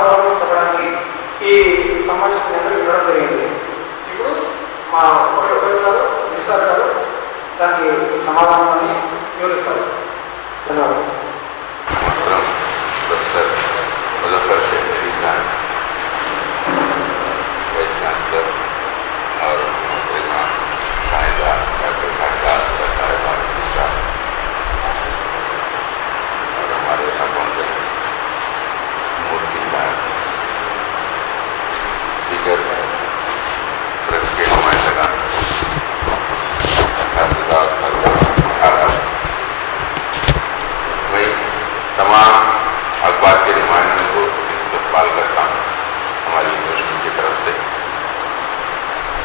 సమాధానం చెప్పడానికి ఈ సమావేశం కేంద్రం ఇవ్వడం జరిగింది. ఇప్పుడు మా ఉపయోగాలు విశాఖ గారు దానికి సమాధానాన్ని వివరిస్తారు. ధన్యవాదాలు. प्रोफेसर मुजफ्फर शेखरी साहब, वाइस चांसलर, और मोहतरमा शाहिदा डॉक्टर शाहिदा साहब शाह, और हमारे अकाउंटेंट मूर्ति साहब, दीगर प्रेस के नुमाइंदगान, असातिज़ा और तलबा, आदाब, वहीं तमाम अखबार के नुमाइंदों को इस्तकबाल करता हूँ हमारी यूनिवर्सिटी की तरफ से।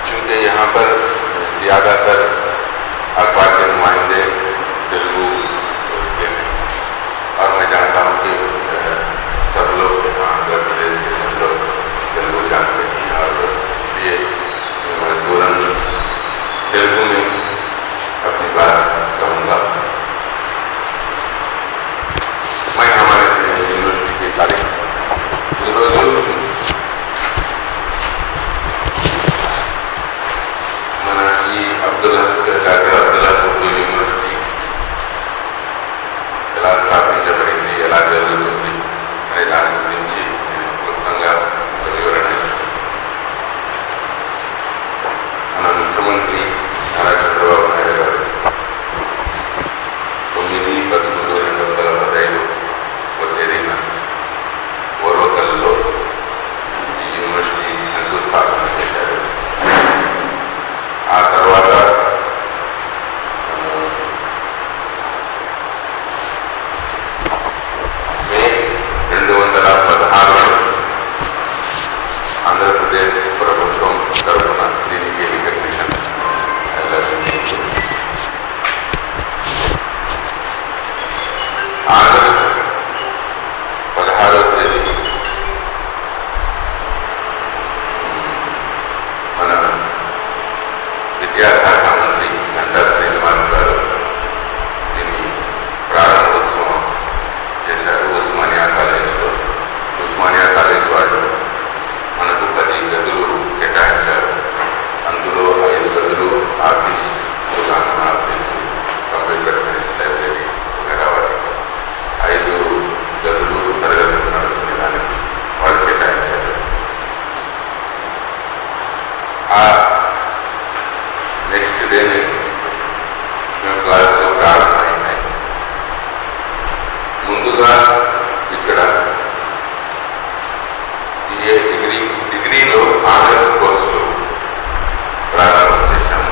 चूँकि यहाँ पर ज़्यादातर अखबार के नुमाइंदे तेलुगु के हैं और मैं जानता हूँ कि सब लोग यहाँ आंध्र प्रदेश के सब लोग तेलुगु जानते हैं, और इसलिए मैं मजबूरन तेलुगु में अपनी बात कहूँगा। मैं हमारे यूनिवर्सिटी के तारीख మన ఈ డాక్టర్ అబ్దుల్లా ఉర్దూ యూనివర్సిటీ ఎలా స్థాపించబడింది, ఎలా జరుగుతుంది అనే దాని గురించి నేను క్లుప్తంగా వివరణ ఇస్తాను. మన ముఖ్యమంత్రి నారా చంద్రబాబు నాయుడు గారు 9/11/2015 తేదీన ఓర్వకల్లో ఈ యూనివర్సిటీ శంకుస్థాపన చేశారు. ఆ తర్వాత మే 2016 ఆంధ్రప్రదేశ్ ప్రభుత్వం తరఫున దీనికి రికగ్నిషన్ లభించింది. ఆగస్టు 16వ తేదీ మన విద్యాశాఖ మంత్రి గంటా శ్రీనివాస్ గారు దీని ప్రారంభోత్సవం చేశారు ఉస్మానియా కాలేజ్లో. ఉస్మానియా కాలేజ్ వాళ్ళు మనకు 10 గదులు కేటాయించారు. అందులో 5 గదులు ఆఫీస్, ప్రధాన ఆఫీసు, కంప్యూటర్ సైన్స్ లైబ్రరీ వగైరా వాటి 5 గదులు తరగతులు నడుపుకునే దానికి వాళ్ళు కేటాయించారు. ఆ నెక్స్ట్ డేని మేము క్లాసులో ప్రారంభమైనాయి. ముందుగా ఇక్కడ BA డిగ్రీలో ఆనర్స్ కోర్సులు ప్రారంభం చేశాము.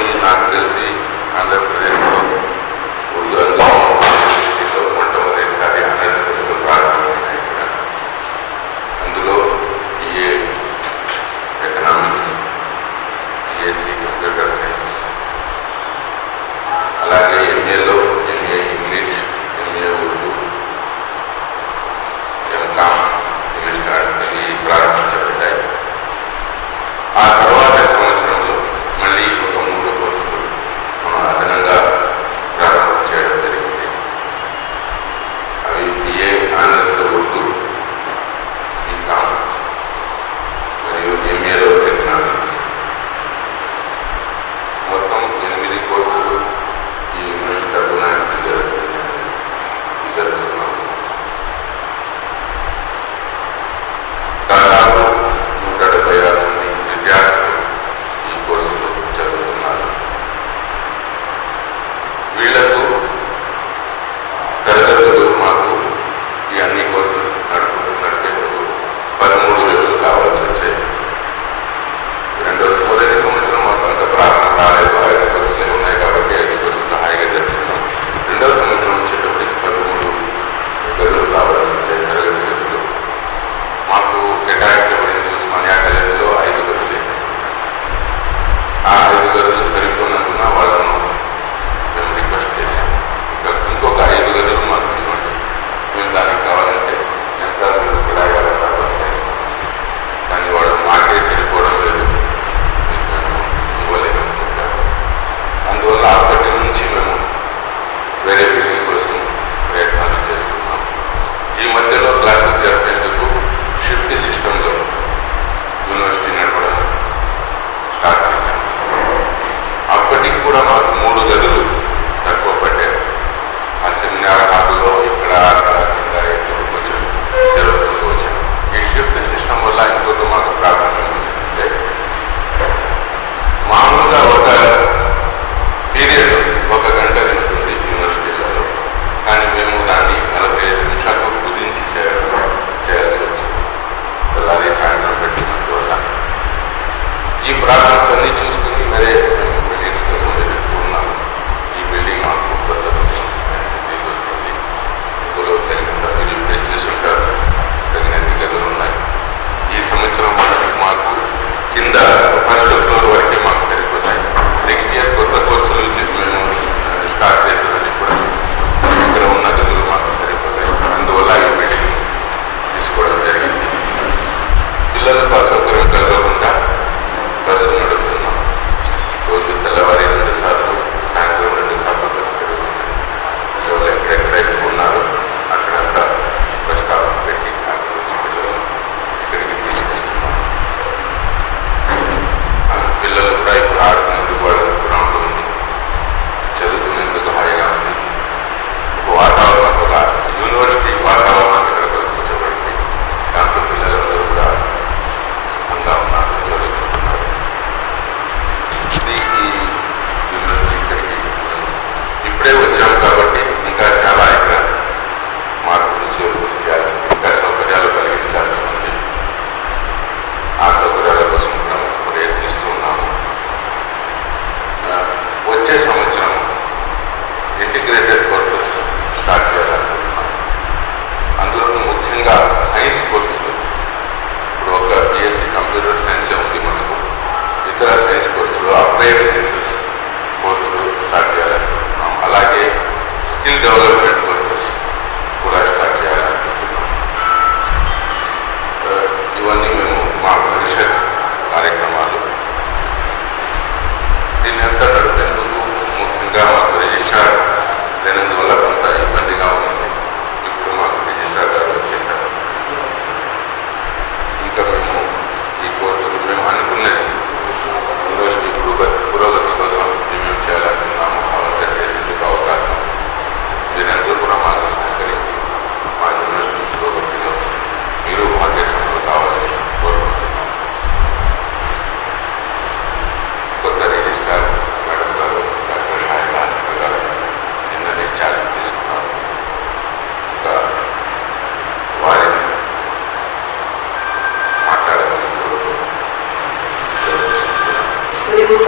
ఇది నాకు తెలిసి ఆంధ్రప్రదేశ్లో ఉర్దూ యూనివర్సిటీలో మొట్టమొదటిసారి ఆనర్స్ కోర్సులు ప్రారంభమైనాయి ఇక్కడ. అందులో BA economics, BSc computer science, అలాగే MAలో MA English, MA Urdu, MCom English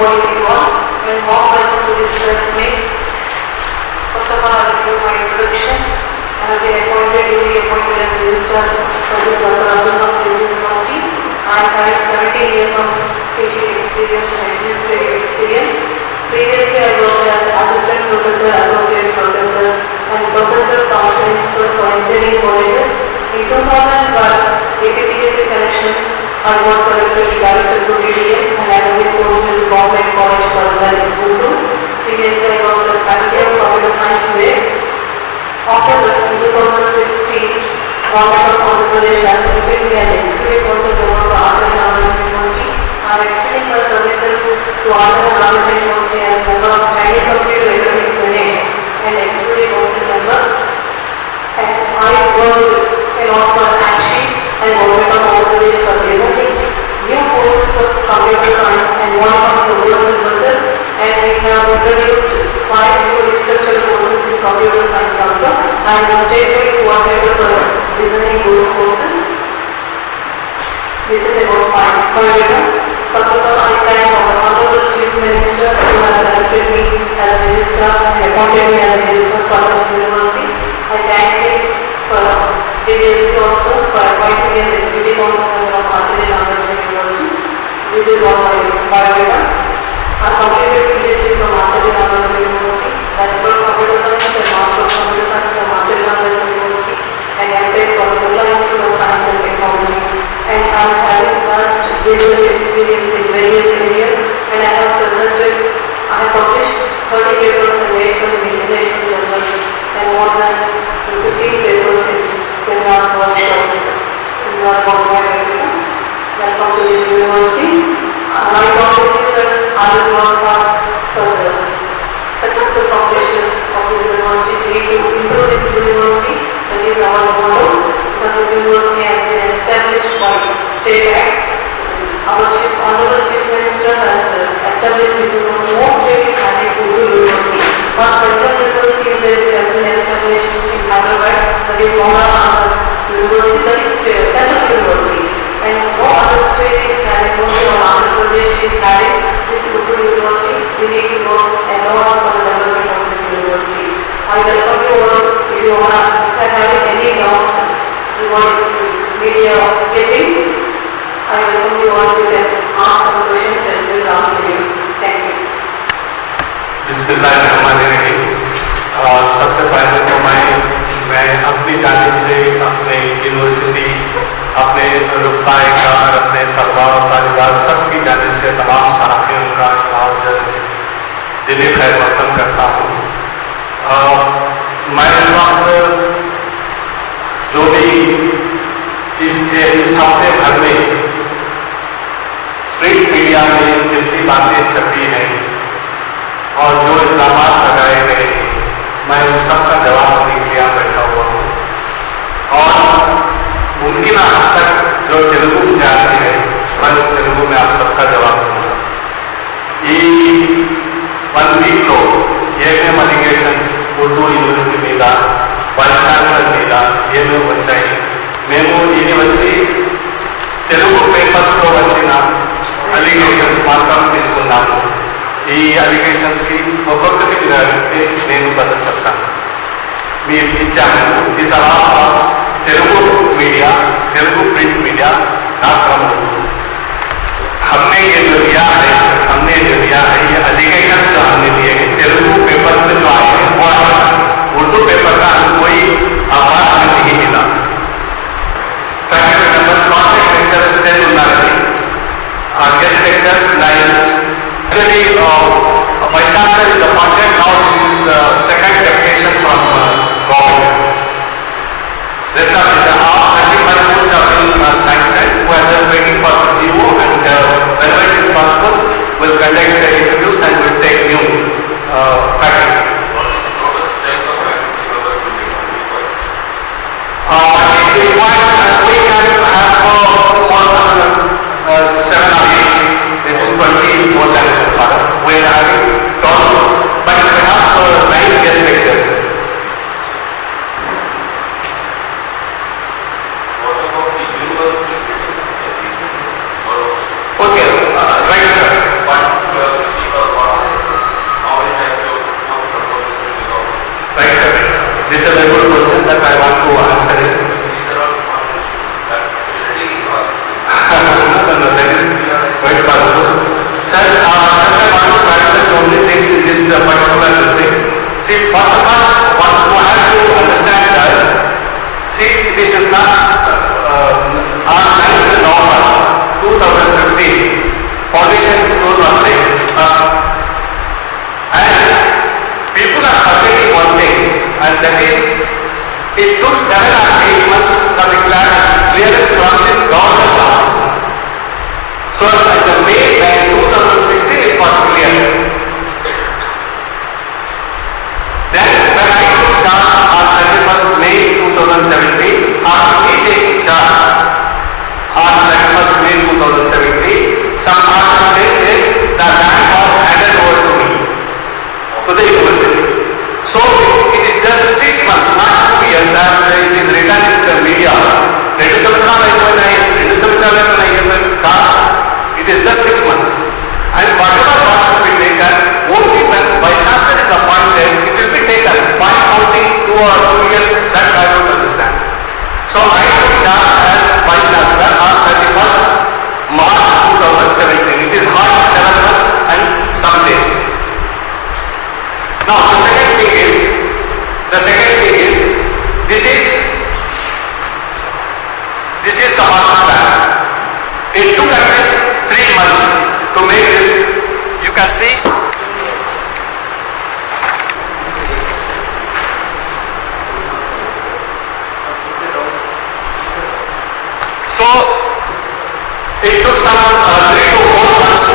morning to you all and warm welcome to this press meet. First of all, I will give my introduction. I have been duly appointed as Registrar for this Dr. Abdul Kalam University. I am having 17 years of teaching experience and administrative experience. Previously, I worked as Assistant Professor, Associate Professor and Professor Counseling School for Engineering Colleges. In 2001, APPSC selections, I was selected to Director to DDM and I have been posted to Government College for Guntur. Previously, I worked as Faculty of Computer Science there. After that, in 2016, Government of Andhra Pradesh has selected me as Executive Council Member for Acharya Nagarjuna University. I am extending my services to Acharya Nagarjuna University as member of Standing Committee to Academic Senate and Executive Council Member. And I worked a lot for ACSHI and Government of Andhra Pradesh for presenting new courses of computer science and monitoring the world syllabuses, and we have introduced 5 new restructured courses in computer science also. I am the state coordinator for designing those courses. This is about my biodata. First of all, I thank our Honorable Chief Minister who has selected me as a registrar and appointed me as a registrar for this university. I thank him for previously also for appointing me as Executive Council Member of Acharya Nagarjuna University. This is all my biodata. I completed PhD from Acharya Nagarjuna University, Bachelor of Computer Science and Master of Computer Science from Acharya Nagarjuna University, and MTech from Birla Institute of Science and Technology. And I am having vast research experience in various areas, and I have published 30 papers and national and international journals and more than 15 papers in seminars, workshops. This is all about my career. Welcome to this university. I promise you that I will work hard for the successful completion of this university. We need to improve this university. That is our motto. Because this university has been established by State Act. Our Honorable Chief Minister has established this university. Most states have a Urdu university. One central university is there which has been established in Hyderabad. That is Maulana Azad University. That is central university. And no other state is having, only Andhra Pradesh is having this Urdu university. We need to work a lot for the development of this university. I welcome you all. If you are having any doubts regarding media clippings, I welcome you all. You can ask some questions and we will answer you. Thank you. बिस्मिल्लाहिर्रहमानिर्रहीम। सबसे पहले तो मैं अपनी जानिब से अपने university, अपने रुफ्ताए कार, अपने तलबा और तालिबात सबकी जानिब से तमाम साथियों का दिली खैर मकदम करता हूँ। मैं इस वक्त जो भी इस हफ्ते भर में प्रिंट मीडिया में जितनी बातें छपी हैं और जो इल्ज़ाम लगाए गए हैं, मैं उन सब का जवाब देने के लिए बैठा हुआ हूँ। और मुमकिन हद तक जो तेलुगु मुझे आती है, मैं उस तेलुगु में आप सबका जवाब दूंगा। ఈ 1 వీక్లో ఏమేమి అలిగేషన్స్ ఉర్దూ యూనివర్సిటీ మీద, వైస్ ఛాన్సలర్ మీద ఏమేమి వచ్చాయి, మేము ఇది వచ్చి తెలుగు పేపర్స్లో వచ్చిన అలిగేషన్స్ మాత్రం తీసుకున్నాము. ఈ అలిగేషన్స్కి ఒక్కొక్కటి మీరు అడిగితే నేను బదులు చెప్తాను. మీరు ఇచ్చాము ఈ సవాల్ Telugu media, Telugu print media not from Urdu. हमने ये जो लिया है ये एलिगेशंस जो हमने लिए कि तेलुगु पेपर्स में जो आए हैं वो उर्दू पेपर का कोई आवाज हमें नहीं मिला। फैकल्टी मेंबर्स कॉन्टैक्ट लेक्चरर्स 10 ఉన్నారని, guest lecturers 9. Actually, Vice Chancellor is appointed now. This is second deputation from government. Rest of it, all 35 posts have been sanctioned. We are just waiting for the GO, and whenever it is possible, we will conduct the interviews and we will take new faculty. Is required, we can have more than 7 or 8. It is 20 is more than enough for us. We are having total, but we have 9 guest lectures. compulsory. No, that is quite possible. Sir, just I want to clarify so many things in this particular thing. See, first of all, what you have to understand that, see, this is not our November 2015 foundation stone was laid. And people are forgetting one thing, and that is, it took 7 or 8 months for the clearance from the governor's office. So at the May 2016 it was clear. Then when I took charge on 31st May 2017, after me taking charge on 31st May 2017, some after 10 days the land was handed over to me, to the university. So it is just 6 months, not 2 years as it is written in the media. It is just 6 months. And whatever what should be taken, only when Vice Chancellor is appointed, it will be taken. Why counting 2 or 2 years, that I don't understand. So I took charge as Vice Chancellor on 31st March 2017. It is hard 7 months and some days. Now the second thing is, this is the master plan. It took at least 3 months to make this. You can see. So it took some 3 to 4 months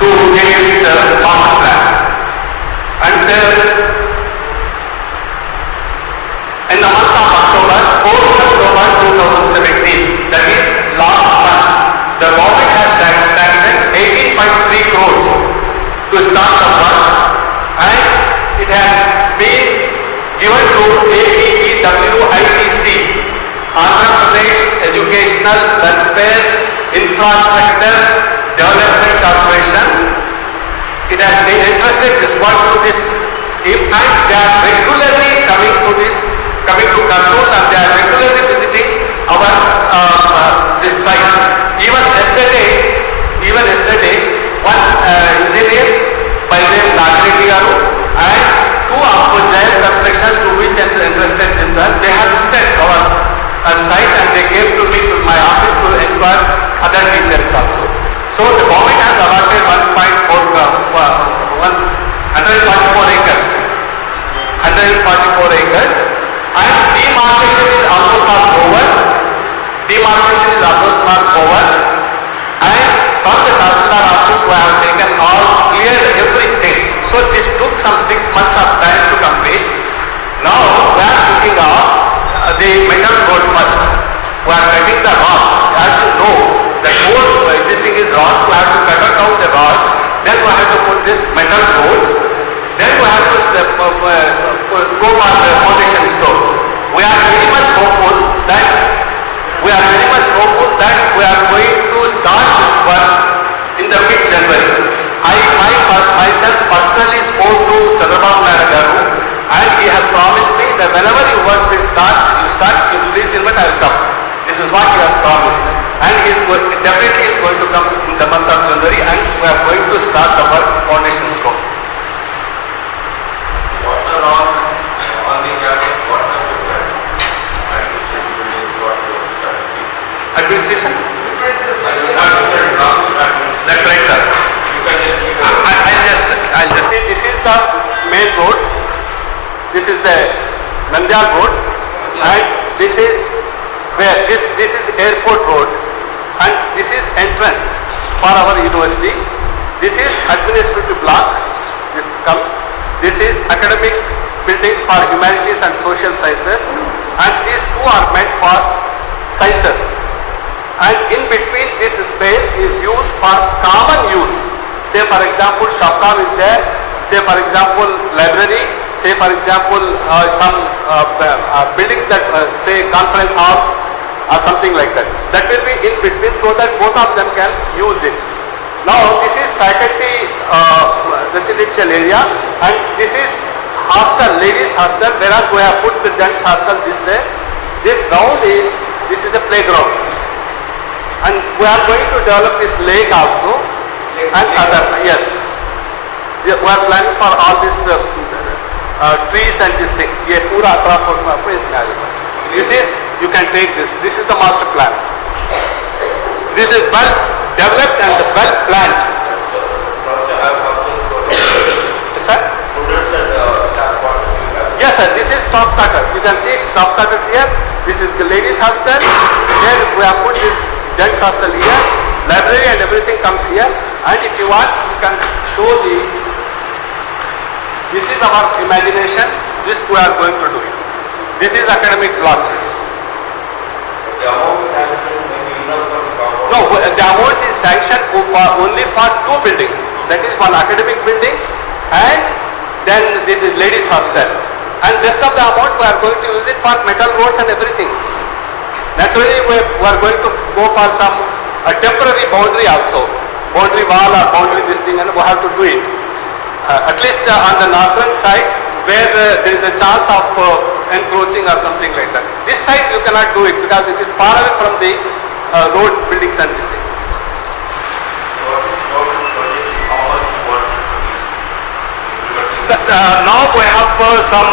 to get this master plan. And in the month of October, 4th October 2017, that is last month, the government has sanctioned 18.3 crores to start the work, and it has been given to APEWITC, Andhra Pradesh Educational Welfare Infrastructure Development Corporation. It has been entrusted this work to this scheme, and they are regularly coming to Kurnool, and they are regularly visiting our this site. Even yesterday, one engineer by the name Nagareddy Garu and 2 of Jayam Constructions, to which interested this sir, they have visited our site, and they came to me to my office to inquire other details also. So the government has allotted 144 acres, and demarcation is almost all over. And from the Tahsildar office we have taken cleared everything. So this took some 6 months of time to complete. Now we are looking at the metal road first. We are cutting the rocks. As you know, the road, this thing is rocks. We have to cut out the rocks. Then we have to put this metal roads. Then we have to go for the foundation stone. We are very much hopeful that we are going to start this work in the mid-January. I myself personally spoke to Chandrababu Naidu Garu, and he has promised me that whenever you want this you please invite, I will come. This is what he has promised, and he is definitely is going to come in the month of January, and we are going to start the work foundation stone. Water rock on the campus, what type of Administration? That's right, sir. I'll just say this is the main road. This is the Nandyal road, and this is where this is airport road, and this is entrance for our university. This is administrative block. This is academic buildings for humanities and social sciences, and these 2 are meant for sciences. And in between, this space is used for common use. Say for example, Shopcom is there. Say for example, library. Say for example, some buildings that say conference halls or something like that. That will be in between, so that both of them can use it. Now this is faculty residential area, and this is hostel, ladies hostel, whereas we have put the gents hostel this way. This is a playground. And we are going to develop this lake also and other, yes. We are planning for all this trees and this thing. ये पूरा 18 foot में इसमें आ जाएगा. This is, you can take this. This is the master plan. This is well developed and well planned. Yes, sir? Yes, sir. This is staff quarters. You can see staff quarters here. This is the ladies' hostel. Then we have put this gents' hostel here. Library and everything comes here. And if you want, you can show the. This is our imagination. This we are going to do it. This is academic block. No, the amount is sanctioned only for 2 buildings. That is one academic building and then this is ladies' hostel. And rest of the amount we are going to use it for metal roads and everything. Naturally we are going to go for some temporary boundary also. Boundary wall or boundary this thing, and we have to do it. At least on the northern side where there is a chance of encroaching or something like that. This side you cannot do it because it is far away from the road buildings and this thing. So, now we have some,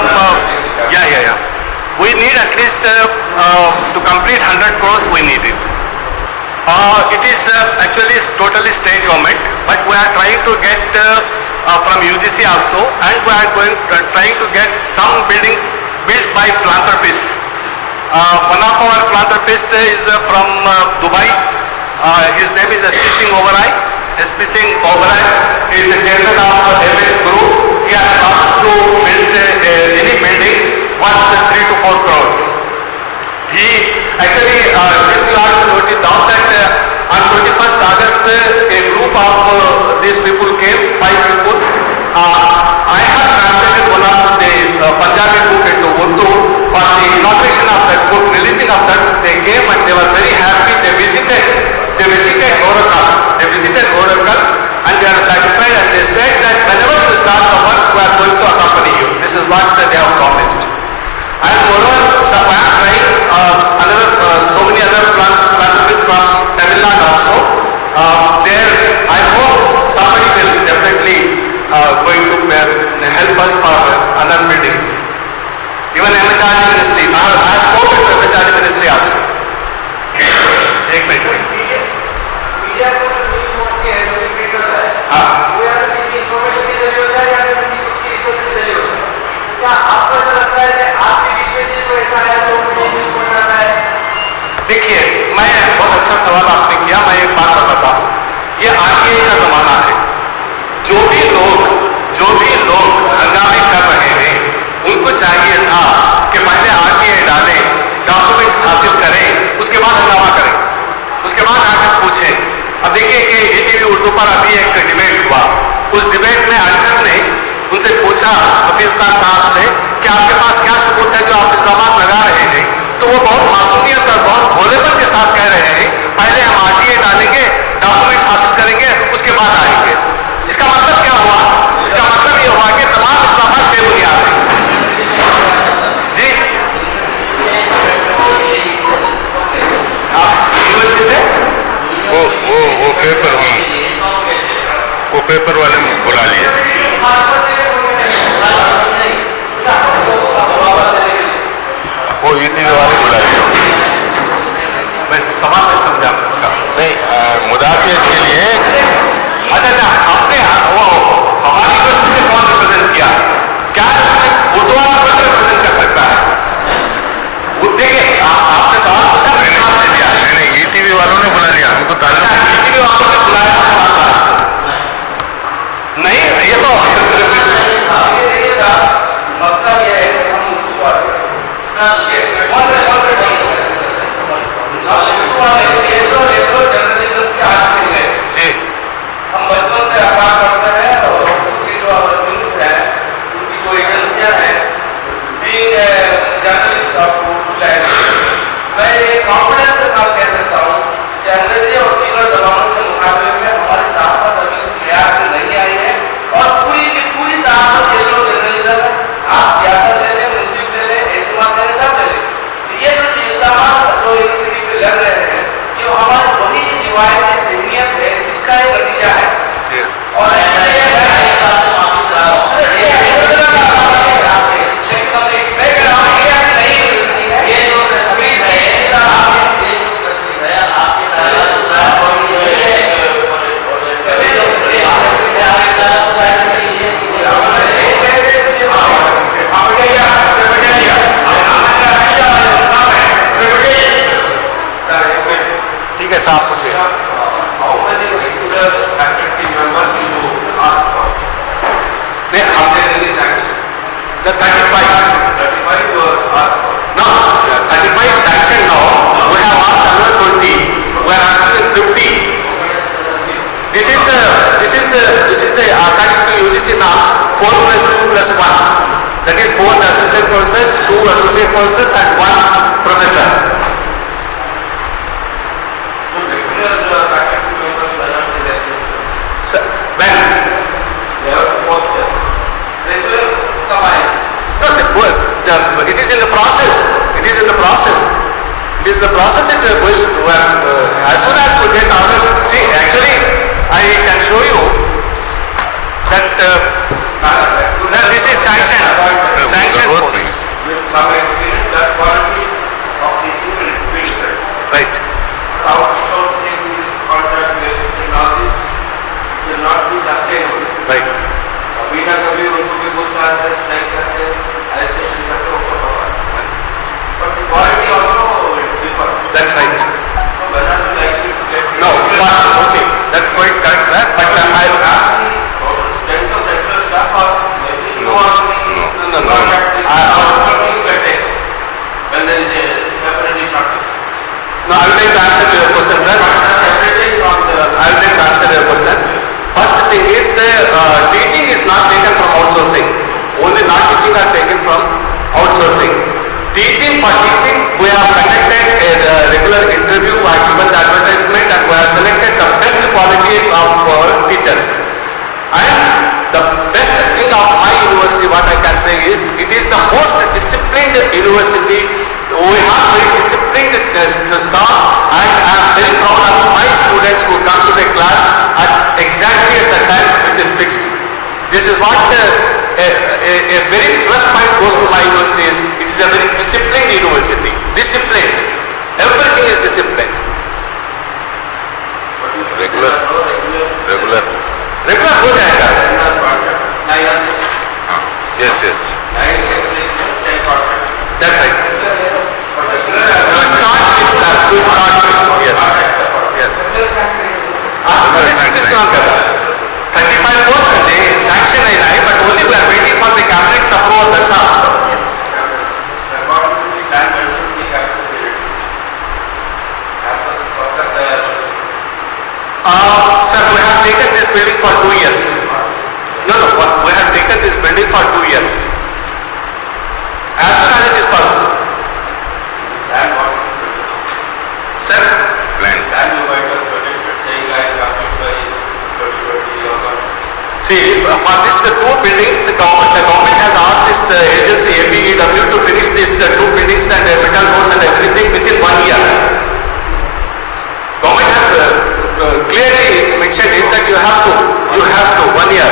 we need at least to complete 100 crores we need it. It is actually totally state government, but we are trying to get from UGC also, and we are trying to get some buildings built by philanthropists. One of our philanthropists is from Dubai. His name is SP Singh Oberoi. SP Singh Oberoi is the chairman of MS Group. He has promised to build any building worth 3 to 4 crores. He actually, this you have to note it down that on 21st August, a group of these people came, 5 people. I have translated one of the Punjabi book into Urdu for the inauguration of that book, releasing of that book. They came and they were very happy. They visited Oracle and they are satisfied, and they said that whenever you start the work, we are going to accompany you. This is what they have promised. And moreover, so I am trying so many other philanthropists from Tamil Nadu also. There, I hope somebody will definitely going to help us for other buildings. Even MHRD Ministry, I have spoken to MHRD Ministry also. एक minute. Media को जो news पहुंचती है, जो repeat होता है, हाँ. वो या तो किसी इंफॉर्मेशन के जरिए होता है या फिर किसी रिसर्च के जरिए होता है. क्या आपको ऐसा लगता है कि आपकी लिटरेसी को ऐसा है तो मीडिया न्यूज़ पहुंचाता है? देखिए, मैं बहुत अच्छा सवाल आपने किया. मैं एक बात बताता हूँ. ये आरटीआई का जमाना है. जो भी लोग हंगामे कर रहे हैं, उनको चाहिए था कि पहले आरटीआई डालें, डॉक्यूमेंट्स हासिल करें, उसके बाद हंगामा करें, उसके बाद आकर पूछें. अब देखिए कि ईटीवी उर्दू पर अभी एक डिबेट हुआ. उस डिबेट में एंकर ने उनसे पूछा, हफीज खान साहब से, कि आपके पास क्या सबूत है जो आप इल्जाम लगा रहे हैं. तो वो बहुत मासूमियत और बहुत भोलेपन के साथ कह रहे हैं, पहले हम आरटीआई डालेंगे, डॉक्यूमेंट्स हासिल करेंगे, उसके बाद आएंगे. इसका मतलब क्या हुआ? इसका मतलब ये हुआ कि तमाम इल्जाम बेबुनियाद हैं. जी, यूनिवर्सिटी से वो पेपर वाले बुला लिए. वो ईटीवी वाले बुला लिए. मैं सवाल में समझा नहीं, मुदाफियत के लिए. अच्छा, आपने वो हमारी यूनिवर्सिटी से कौन रिप्रेजेंट किया? क्या उर्दू वाला कौन रिप्रेजेंट कर सकता है? देखिए, आपने सवाल पूछा, मैंने जवाब दे दिया. नहीं, ईटीवी वालों ने बुला लिया. हमको अच्छा, ईटीवी वालों ने बुलाया थोड़ा सा. नहीं, ये तो मसला ये है कि हम उर्दू वाले जर्नलिज्म के हाथ में है. जी, हम बचपन से अखबार पढ़ते हैं और उर्दू की जो न्यूज़ है, उनकी जो एजेंसी रिवायत सहमियत है, इसका एक नतीजा है। जी और ये मैं बात से माफी चाह रहा हूं, लेकिन अपने बैकग्राउंड ये आपकी नई यूनिवर्सिटी है, ये जो तस्वीर है आपके ये जो तस्वीर है आपके ठीक है साहब पूछे how many regular faculty members you ask for? नहीं Are there any sanction? the 35 35 you ask for. no 35 sanction now we have asked another 20 we are asking 50 this is the according to UGC norms 4 plus 2 plus 1 that is 4 assistant professors 2 associate professors and 1 professor. So regular faculty members were not there. So, when They have to post them. Regular come no, it is in the process. It is in the process. It is in the process. It will as soon as we get orders. See, actually, I can show you that this is sanction post. with some experience, that quality of teaching will be different. Right. Outsourcing, contract basis and all this will not be sustainable. Right. अभी ना कभी उनको भी गुस्सा आता है, strike करते हैं, एजिटेशन करते हैं, वो सब होगा। But the quality also will differ. That's right. So when are you likely to get? No, but okay, that's quite correct, sir. But I Total strength of regular staff or maybe you are no. outsourcing you can take when there is a temporary shortage. No, I will like to answer your question, sir. Everything from the I will like to answer your question. First thing is teaching is not taken from outsourcing. Only non-teaching are taken from outsourcing. Teaching, for teaching, we have conducted a regular interview, I have given the advertisement and we have selected the best quality of teachers. And the best thing of my university, what I can say is, it is the most disciplined university. We have very disciplined staff and I am very proud of my students who come to the class at exactly at the time which is fixed. This is what a very plus point goes to my university is, it is a very disciplined university. Disciplined. Everything is disciplined. Regular regular Regular हो जाएगा. Yes yes That's right. To start with, sir. To start with. Yes. Yes. This is not good. 35 posts है, sanction नहीं है, but only we are waiting for the cabinet's approval. That's all. Sir, we have taken this building for 2 years. No, we have taken this building for 2 years. As soon as it is possible. Sir, plan see, for these 2 buildings, the government has asked this agency, ABEW, to finish these 2 buildings and metal boards and everything within 1 year. Government has clearly mentioned it that you have to 1 year.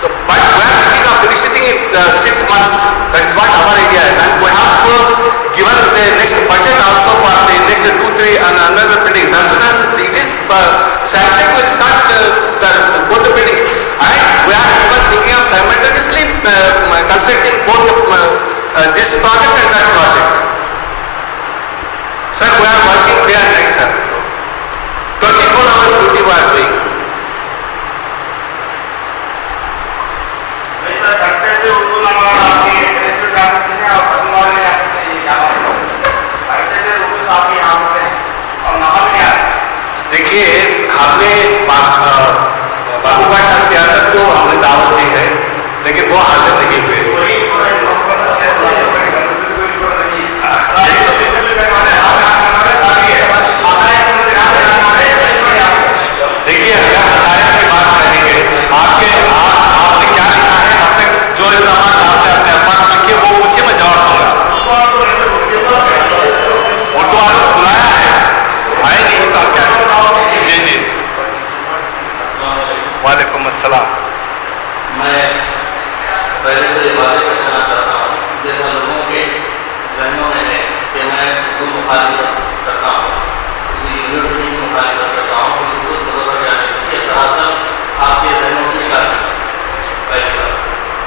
So, but we are thinking of finishing it 6 months. That is what our idea is, and we have given the next budget also for the next 2-3 and another buildings. As soon as it is sanctioned, we will start both the buildings, and we are even thinking of simultaneously constructing both this project and that project. Sir, we are working day and night, sir. 24 hours duty we are doing. देखिए, हमने बाबू बादशाह सियासत को हमने दावत दी है, लेकिन वो हाजिर नहीं हुए. देखिए, अगर हदायत की बात करेंगे, आपने क्या लिखा है, अपने जो इल्जाम आपने अपने अखबार में लिखे, वो पूछिए, मैं जवाब दूंगा. उनको बुलाया है, आए नहीं तो क्या सलाम। मैं पहले तो ये बातें करना चाहता हूँ, जैसा लोगों के जहनों में है कि मैं खुद मुखालिफत करता हूँ, यूनिवर्सिटी की मुखालिफत करता हूँ, कि दूसरों को इसके सरासर आपके जहनों से निकाल। पहली बात।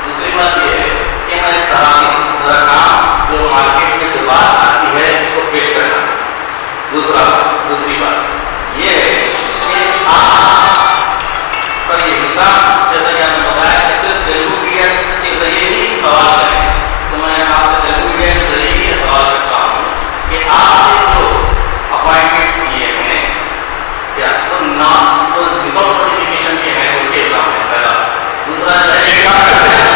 दूसरी बात ये है कि मैं एक सराहनीय मेरा काम जो मार्केट में जो बात आती है उसको पेश करना। दूसरी बात ये है कि आप पर ये हिसाब जैसा कि आपने बताया कि सिर्फ तेलुगु मीडिया के जरिए ही सवाल करें, तो मैं आपसे तेलुगु मीडिया के जरिए ही सवाल करता हूँ कि आपने जो अपॉइंटमेंट्स किए हैं क्या तो विदाउट नोटिफिकेशन के हैं उनके एग्जाम में, पहला। दूसरा एक काम करते हैं,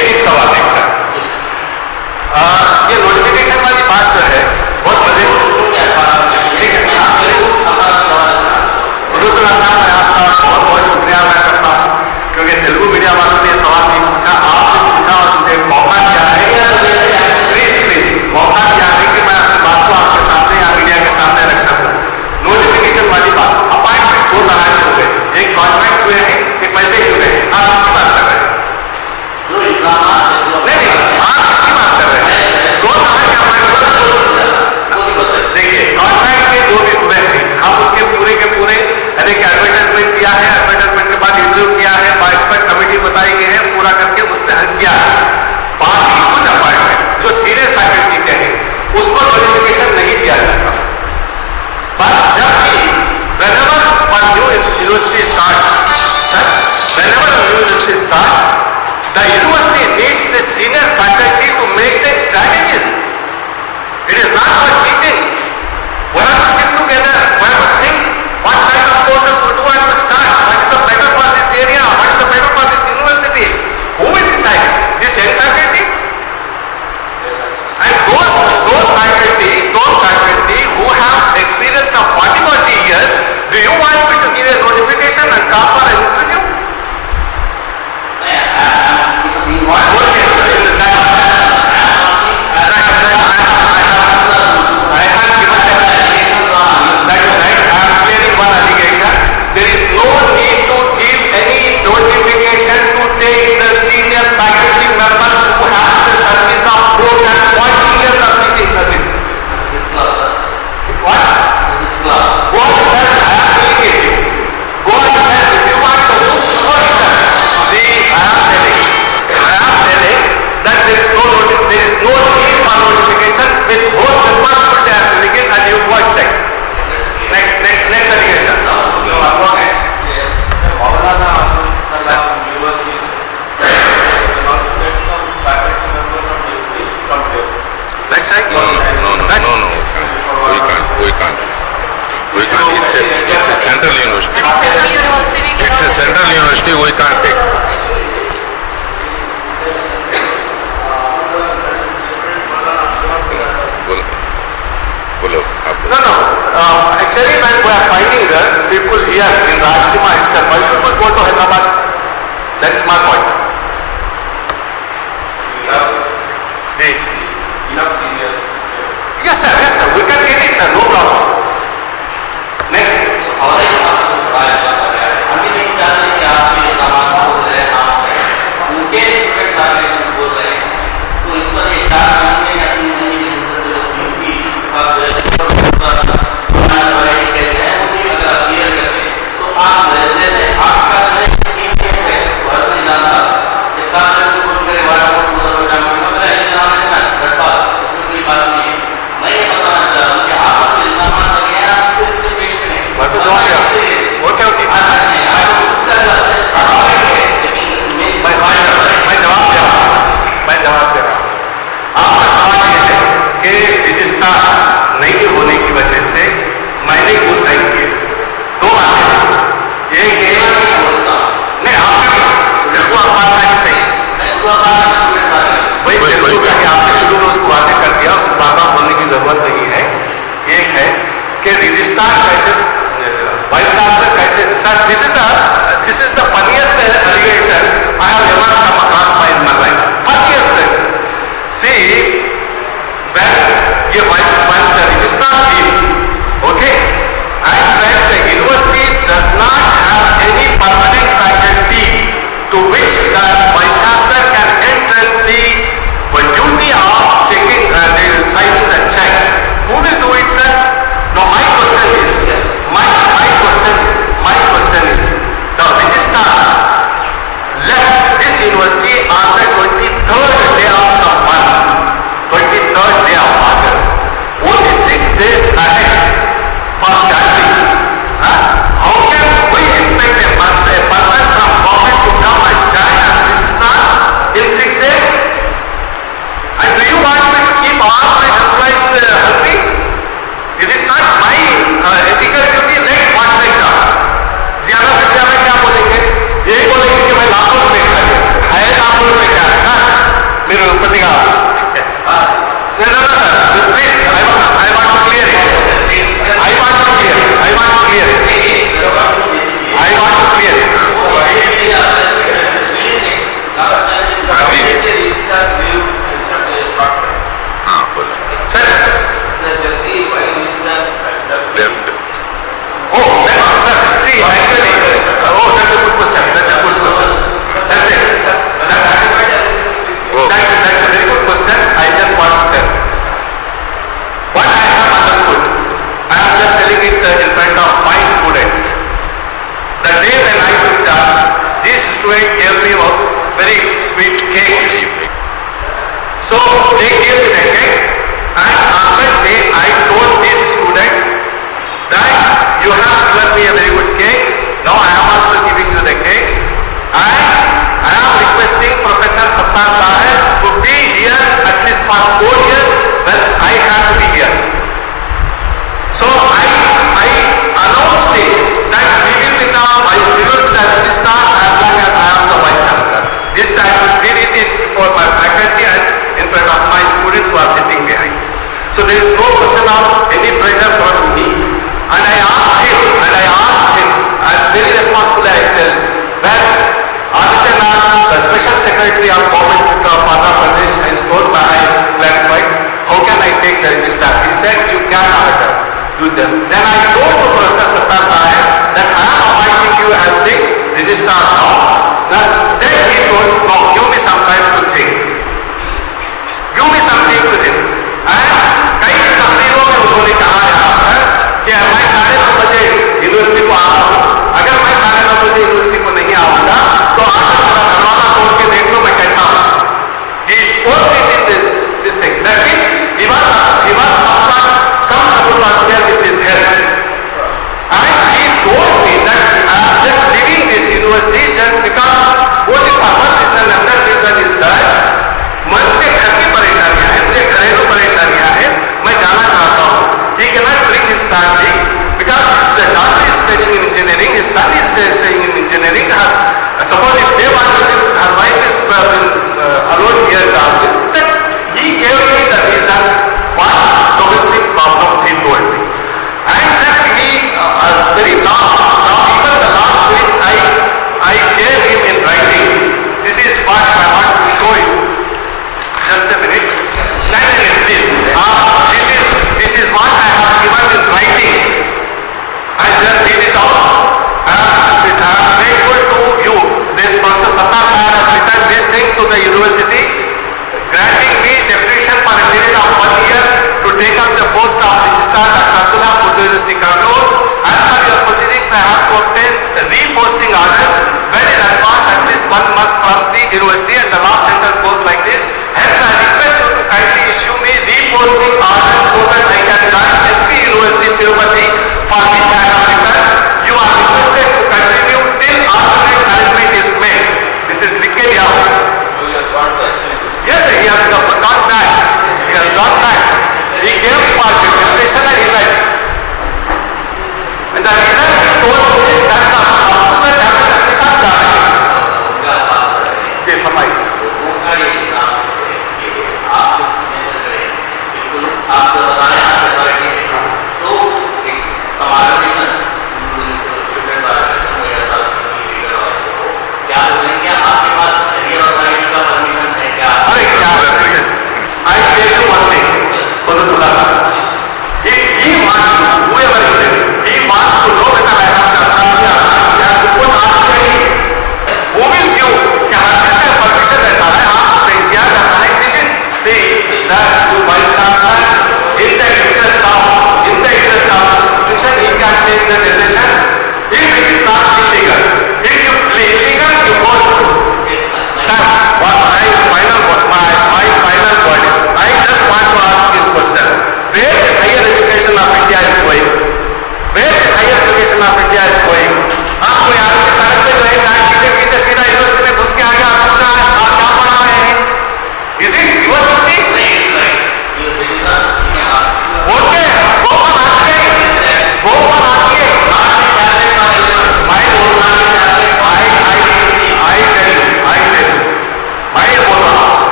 एक सवाल देखता है। ये नोटिफिकेशन वाली बात जो है बहुत मजे ठीक है। रुद्र साहब, मैं आपका बहुत बहुत शुक्रिया अदा करता हूँ क्योंकि तेलुगु मीडिया वालों ने सवाल नहीं पूछा, आपने पूछा और मुझे मौका दिया है। प्लीज मौका दिया है कि मैं अपनी बात को आपके सामने या मीडिया के सामने रख सकूँ। नोटिफिकेशन वाली बात, अपॉइंटमेंट दो तरह के हो गए, एक कॉन्ट्रैक्ट हुए हैं, एक पैसे ही हुए हैं। आप इसकी बात कर रहे हैं? जो एग्जाम नहीं, आप इसकी बात कर रहे हैं। दो तरह के अपॉइंटमेंट, देखिए कॉन्ट्रैक्ट के जो भी हुए हैं हम उनके पूरे के पूरे एक एडवर्टाइजमेंट दिया है, एडवर्टाइजमेंट के बाद इंटरव्यू किया है, एक्सपर्ट कमेटी बताई गई है, पूरा करके उसने किया है। बाकी कुछ अपॉइंटमेंट्स जो सीनियर फैकल्टी के हैं उसको नोटिफिकेशन नहीं दिया जाता। पर जब भी whenever a new university starts, whenever a new university starts, the university needs the senior faculty to make the strategies. It is not for teaching. We have to sit together, we have to think what kind of courses we do want to start, what is the better for this area, what is the better for this university. Who will decide? This young faculty? And those faculty who have experienced of 40 years, do you want me to give a notification and come for an interview? Actually, when we are finding the people here in Rajasima itself, why should we go to Hyderabad? That is my point. Yes, sir. We can get it, sir. No problem. Next. This is the funniest allegation I have ever come across in my life. Funniest. See, when the registrar leaves, okay, and when the university which the Vice Chancellor can entrust the duty of checking, signing the check. Who will do it, sir? No, my question is, the registrar left this university on the 23rd day of some month, 23rd day of August, only 6 days ahead for salary. How can we expect a person from government to come and join as registrar in 6 days? And do you want me to keep all my employees hungry? Is it not my ethical duty? Let what they come. ज्यादा से ज्यादा क्या बोलेंगे? यही बोलेंगे कि मैं लाखों रुपए खा लिया, है लाखों रुपए क्या? सर, मेरे ऊपर निकाल. No, sir. Please, I want to clear it. I want to clear it. I want to clear it. हाँ बोलो. Sir. Left. Oh, sir. See, actually, that's a good question. That's a very good question. I just want to tell. What I have understood, I am just telling it in front of my students. The day when I took charge, this student gave me a very sweet cake. So they gave me the cake, and on that day I told these students that you have given me a very good cake. Now I am also giving you the cake, and I am requesting Professor Sattar Sahib to be here at least for 4 years when I have to be here. So I announced it that we will be the registrar as long as I am the Vice Chancellor. This I did it for my faculty and in front of my students who are sitting behind. So there is no question of any pressure from me. And I asked him, and very responsibly I tell, when Adityanath, the Special Secretary of Government of Andhra Pradesh, has told me, I clarified, how can I take the register? He said, you can order. You just. Then I told to Professor Sattar Sahib that I am appointing you as the registrar now. Then he told, no, give me some time to think. Give me something to think. And कई तकरीरों में उन्होंने कहा यहाँ पर कि मैं 9:30 बजे university को आ रहा हूँ. अगर मैं 9:30 बजे यूनिवर्सिटी को नहीं आऊँगा तो आकर मेरा दरवाजा तोड़ के देख लो मैं कैसा हूँ. He spoke this thing. That means he was some trouble was there with his health. And he told me that I am just leaving this university just because only for one reason, and that reason is that मुझे घर की परेशानियां हैं, मुझे घरेलू परेशानियां हैं, मैं जाना चाहता हूँ. He cannot bring his family because his daughter is studying in engineering, his son is studying in engineering. Suppose if they want to live, her wife is alone here in the office. That he gave me the reason what domestic problem he told me. And said he very last, now even the last week I gave him in writing. This is what I want to show you. Just a minute. Please. This is what I have given in writing. I just read it out. I am grateful to you. This Professor Sattar Sahib has written this thing to the university, granting me deputation for a period of 1 year to take up the post of registrar at Kartula, Urdu University, Kannur. As per your proceedings, I have to obtain the reposting orders well in advance, at least 1 month from the university, and the last sentence goes like this. Hence, I request you to kindly issue me reposting orders so that I can join SB University, Tirupati, for which I have written. You are requested to continue till alternate arrangement is made. This is Likhe liya. Yes, he has gone back. He has gone back. He came for deputation and he left. And the reason he told me is that up to the time that we can't join. जी फरमाइए. आप जो बता रहे हैं आपके authority में तो एक समारोह स्टूडेंट ऑर्गेनाइजेशन मेरे साथ लीडर हो क्या बोलेंगे आपके पास रियल अथॉरिटी का परमिशन है क्या? अरे क्या I tell you one thing. बोलो थोड़ा सा. He wants to, whoever it is, he wants to know whether I have done क्या who will give क्या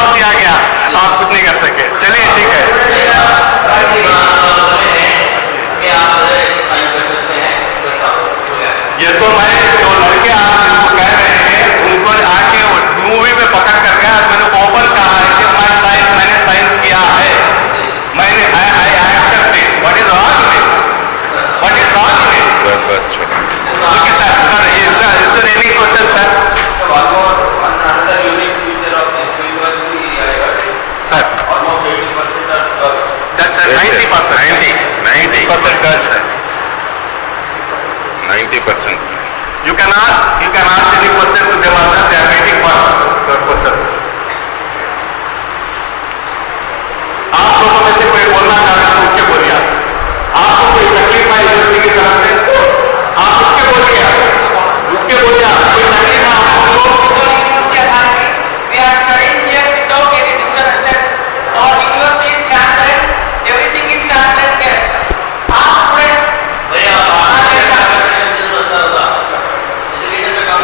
जवाब दिया गया, आप कुछ नहीं कर सके। चलिए ठीक है। ये तो मैं जो लड़के आप जिनको कह रहे हैं उनको आके मूवी में पकड़ कर गया, मैंने ओपन कहा है कि मैंने साइन किया है, मैंने I accept it. What is wrong in it? What is wrong in it? बस छोटा okay sir, is there any question sir? Another unique feature of this university sir almost 80% of girls. that's 90%. 90% girls sir. 90%. You can ask any question to them also, they are waiting for your questions. आप लोगों में से कोई बोलना चाहते हैं तो उठ के बोलिए। आपको कोई तकलीफ है यूनिवर्सिटी की तरफ से, आप उठ के बोलिए, उठ के बोलिए। कोई तकलीफ है आपको? University Authority, we are studying here without any disturbances. Our university is transparent, everything is transparent here. Our students भैया एजुकेशन में काम